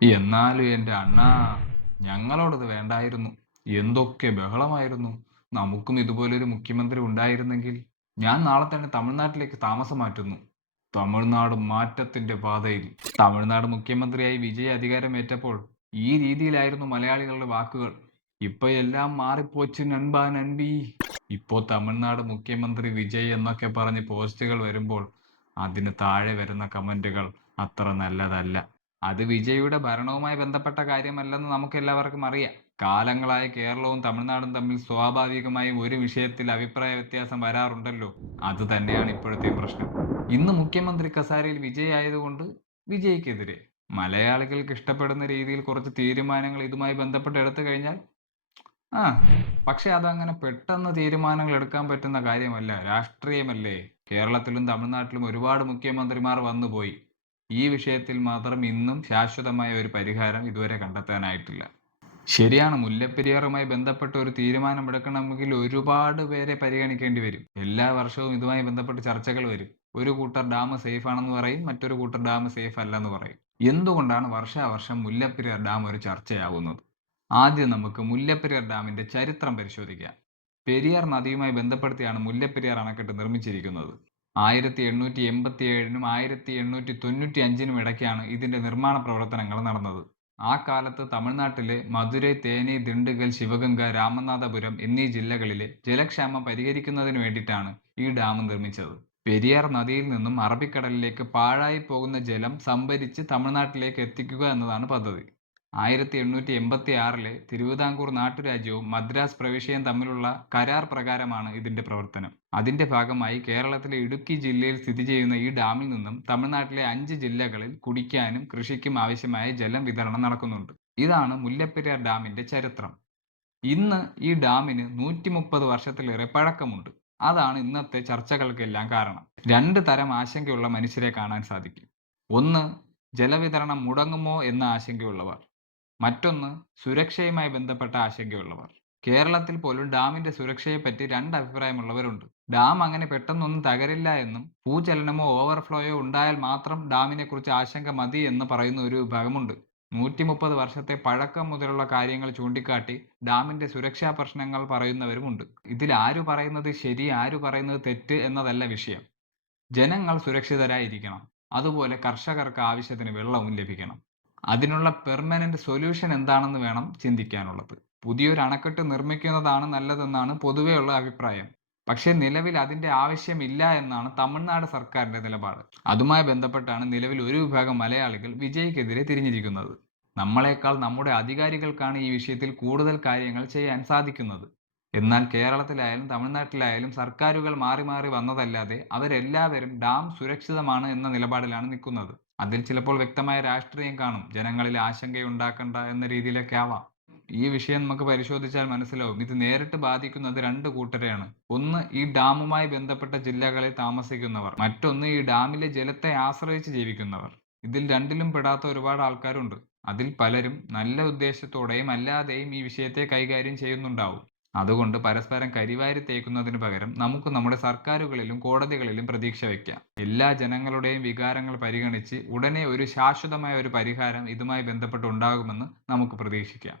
എന്നാലും എൻ്റെ അണ്ണാ, ഞങ്ങളോടത് വേണ്ടായിരുന്നു. എന്തൊക്കെ ബഹളമായിരുന്നു. നമുക്കും ഇതുപോലൊരു മുഖ്യമന്ത്രി ഉണ്ടായിരുന്നെങ്കിൽ. ഞാൻ നാളെ തന്നെ തമിഴ്നാട്ടിലേക്ക് താമസം മാറ്റുന്നു. തമിഴ്നാട് മാറ്റത്തിന്റെ പാതയിൽ. തമിഴ്നാട് മുഖ്യമന്ത്രിയായി വിജയ് അധികാരമേറ്റപ്പോൾ ഈ രീതിയിലായിരുന്നു മലയാളികളുടെ വാക്കുകൾ. ഇപ്പൊ എല്ലാം മാറിപ്പോச்சு നൻപാ നൻപി. ഇപ്പോ തമിഴ്നാട് മുഖ്യമന്ത്രി വിജയ് എന്നൊക്കെ പറഞ്ഞ് പോസ്റ്റുകൾ വരുമ്പോൾ അതിന് താഴെ വരുന്ന കമന്റുകൾ അത്ര നല്ലതല്ല. അത് വിജയുടെ ഭരണവുമായി ബന്ധപ്പെട്ട കാര്യമല്ലെന്ന് നമുക്കെല്ലാവർക്കും അറിയാം. കാലങ്ങളായി കേരളവും തമിഴ്നാടും തമ്മിൽ സ്വാഭാവികമായും ഒരു വിഷയത്തിൽ അഭിപ്രായ വ്യത്യാസം വരാറുണ്ടല്ലോ. അത് തന്നെയാണ് ഇപ്പോഴത്തെയും പ്രശ്നം. ഇന്ന് മുഖ്യമന്ത്രി കസാരയിൽ വിജയ് ആയതുകൊണ്ട് വിജയ്ക്കെതിരെ. മലയാളികൾക്ക് ഇഷ്ടപ്പെടുന്ന രീതിയിൽ കുറച്ച് തീരുമാനങ്ങൾ ഇതുമായി ബന്ധപ്പെട്ട് എടുത്തു കഴിഞ്ഞാൽ ആ പക്ഷെ അതങ്ങനെ പെട്ടെന്ന് തീരുമാനങ്ങൾ എടുക്കാൻ പറ്റുന്ന കാര്യമല്ല. രാഷ്ട്രീയമല്ലേ. കേരളത്തിലും തമിഴ്നാട്ടിലും ഒരുപാട് മുഖ്യമന്ത്രിമാർ വന്നുപോയി. ഈ വിഷയത്തിൽ മാത്രം ഇന്നും ശാശ്വതമായ ഒരു പരിഹാരം ഇതുവരെ കണ്ടെത്താനായിട്ടില്ല. ശരിയാണ്, മുല്ലപ്പെരിയാറുമായി ബന്ധപ്പെട്ട് ഒരു തീരുമാനമെടുക്കണമെങ്കിൽ ഒരുപാട് പേരെ പരിഗണിക്കേണ്ടി വരും. എല്ലാ വർഷവും ഇതുമായി ബന്ധപ്പെട്ട് ചർച്ചകൾ വരും. ഒരു കൂട്ടർ ഡാം സേഫ് ആണെന്ന് പറയും, മറ്റൊരു കൂട്ടർ ഡാം സേഫ് അല്ലെന്ന് പറയും. എന്തുകൊണ്ടാണ് വർഷാവർഷം മുല്ലപ്പെരിയാർ ഡാം ഒരു ചർച്ചയാവുന്നത്? ആദ്യം നമുക്ക് മുല്ലപ്പെരിയാർ ഡാമിന്റെ ചരിത്രം പരിശോധിക്കാം. പെരിയാർ നദിയുമായി ബന്ധപ്പെടുത്തിയാണ് മുല്ലപ്പെരിയാർ അണക്കെട്ട് നിർമ്മിച്ചിരിക്കുന്നത്. 1887നും 1895നും ഇടയ്ക്കാണ് ഇതിന്റെ നിർമ്മാണ പ്രവർത്തനങ്ങൾ നടന്നത്. ആ കാലത്ത് തമിഴ്നാട്ടിലെ മധുരൈ, തേനി, ദിണ്ടുഗൽ, ശിവഗംഗ, രാമനാഥപുരം എന്നീ ജില്ലകളിലെ ജലക്ഷാമം പരിഹരിക്കുന്നതിന് വേണ്ടിയിട്ടാണ് ഈ ഡാം നിർമ്മിച്ചത്. പെരിയാർ നദിയിൽ നിന്നും അറബിക്കടലിലേക്ക് പാഴായി പോകുന്ന ജലം സംഭരിച്ച് തമിഴ്നാട്ടിലേക്ക് എത്തിക്കുക എന്നതാണ് പദ്ധതി. 1886-ലെ തിരുവിതാംകൂർ നാട്ടുരാജ്യവും മദ്രാസ് പ്രവിശ്യയും തമ്മിലുള്ള കരാർ പ്രകാരമാണ് ഇതിന്റെ പ്രവർത്തനം. അതിന്റെ ഭാഗമായി കേരളത്തിലെ ഇടുക്കി ജില്ലയിൽ സ്ഥിതി ചെയ്യുന്ന ഈ ഡാമിൽ നിന്നും തമിഴ്നാട്ടിലെ 5 ജില്ലകളിൽ കുടിക്കാനും കൃഷിക്കും ആവശ്യമായ ജലം വിതരണം നടക്കുന്നുണ്ട്. ഇതാണ് മുല്ലപ്പെരിയാർ ഡാമിന്റെ ചരിത്രം. ഇന്ന് ഈ ഡാമിന് 130 വർഷത്തിലേറെ പഴക്കമുണ്ട്. അതാണ് ഇന്നത്തെ ചർച്ചകൾക്കെല്ലാം കാരണം. 2 തരം ആശങ്കയുള്ള മനുഷ്യരെ കാണാൻ സാധിക്കും. ഒന്ന്, ജലവിതരണം മുടങ്ങുമോ എന്ന ആശങ്കയുള്ളവർ. മറ്റൊന്ന്, സുരക്ഷയുമായി ബന്ധപ്പെട്ട ആശങ്കയുള്ളവർ. കേരളത്തിൽ പോലും ഡാമിന്റെ സുരക്ഷയെപ്പറ്റി 2 അഭിപ്രായമുള്ളവരുണ്ട്. ഡാം അങ്ങനെ പെട്ടെന്നൊന്നും തകരില്ല എന്നും ഭൂചലനമോ ഓവർഫ്ലോയോ ഉണ്ടായാൽ മാത്രം ഡാമിനെക്കുറിച്ച് ആശങ്ക മതി എന്ന് പറയുന്ന ഒരു വിഭാഗമുണ്ട്. 130 വർഷത്തെ പഴക്കം മുതലുള്ള കാര്യങ്ങൾ ചൂണ്ടിക്കാട്ടി ഡാമിന്റെ സുരക്ഷാ പ്രശ്നങ്ങൾ പറയുന്നവരുമുണ്ട്. ഇതിൽ ആരു പറയുന്നത് ശരി, ആരു പറയുന്നത് തെറ്റ് എന്നതല്ല വിഷയം. ജനങ്ങൾ സുരക്ഷിതരായിരിക്കണം. അതുപോലെ കർഷകർക്ക് ആവശ്യത്തിന് വെള്ളവും ലഭിക്കണം. അതിനുള്ള പെർമനന്റ് സൊല്യൂഷൻ എന്താണെന്ന് വേണം ചിന്തിക്കാനുള്ളത്. പുതിയൊരു അണക്കെട്ട് നിർമ്മിക്കുന്നതാണ് നല്ലതെന്നാണ് പൊതുവെയുള്ള അഭിപ്രായം. പക്ഷേ നിലവിൽ അതിന്റെ ആവശ്യമില്ല എന്നാണ് തമിഴ്നാട് സർക്കാരിന്റെ നിലപാട്. അതുമായി ബന്ധപ്പെട്ടാണ് നിലവിൽ ഒരു വിഭാഗം മലയാളികൾ വിജയ്ക്കെതിരെ തിരിഞ്ഞിരിക്കുന്നത്. നമ്മളെക്കാൾ നമ്മുടെ അധികാരികൾക്കാണ് ഈ വിഷയത്തിൽ കൂടുതൽ കാര്യങ്ങൾ ചെയ്യാൻ സാധിക്കുന്നത്. എന്നാൽ കേരളത്തിലായാലും തമിഴ്നാട്ടിലായാലും സർക്കാരുകൾ മാറി മാറി വന്നതല്ലാതെ അവരെല്ലാവരും ഡാം സുരക്ഷിതമാണ് എന്ന നിലപാടിലാണ് നിൽക്കുന്നത്. അതിൽ ചിലപ്പോൾ വ്യക്തമായ രാഷ്ട്രീയം കാണും. ജനങ്ങളിൽ ആശങ്കയുണ്ടാക്കണ്ട എന്ന രീതിയിലൊക്കെ ആവാം. ഈ വിഷയം നമുക്ക് പരിശോധിച്ചാൽ മനസ്സിലാവും. ഇത് നേരിട്ട് ബാധിക്കുന്നത് 2 കൂട്ടരെയാണ്. ഒന്ന്, ഈ ഡാമുമായി ബന്ധപ്പെട്ട ജില്ലകളിൽ താമസിക്കുന്നവർ. മറ്റൊന്ന്, ഈ ഡാമിലെ ജലത്തെ ആശ്രയിച്ച് ജീവിക്കുന്നവർ. ഇതിൽ രണ്ടിലും പെടാത്ത ഒരുപാട് ആൾക്കാരുണ്ട്. അതിൽ പലരും നല്ല ഉദ്ദേശത്തോടെയും അല്ലാതെയും ഈ വിഷയത്തെ കൈകാര്യം ചെയ്യുന്നുണ്ടാവും. അതുകൊണ്ട് പരസ്പരം കരിവാരി തേക്കുന്നതിന് പകരം നമുക്ക് നമ്മുടെ സർക്കാരുകളിലും കോടതികളിലും പ്രതീക്ഷ വയ്ക്കാം. എല്ലാ ജനങ്ങളുടെയും വികാരങ്ങൾ പരിഗണിച്ച് ഉടനെ ഒരു ശാശ്വതമായ ഒരു പരിഹാരം ഇതുമായി ബന്ധപ്പെട്ട് ഉണ്ടാകുമെന്ന് നമുക്ക് പ്രതീക്ഷിക്കാം.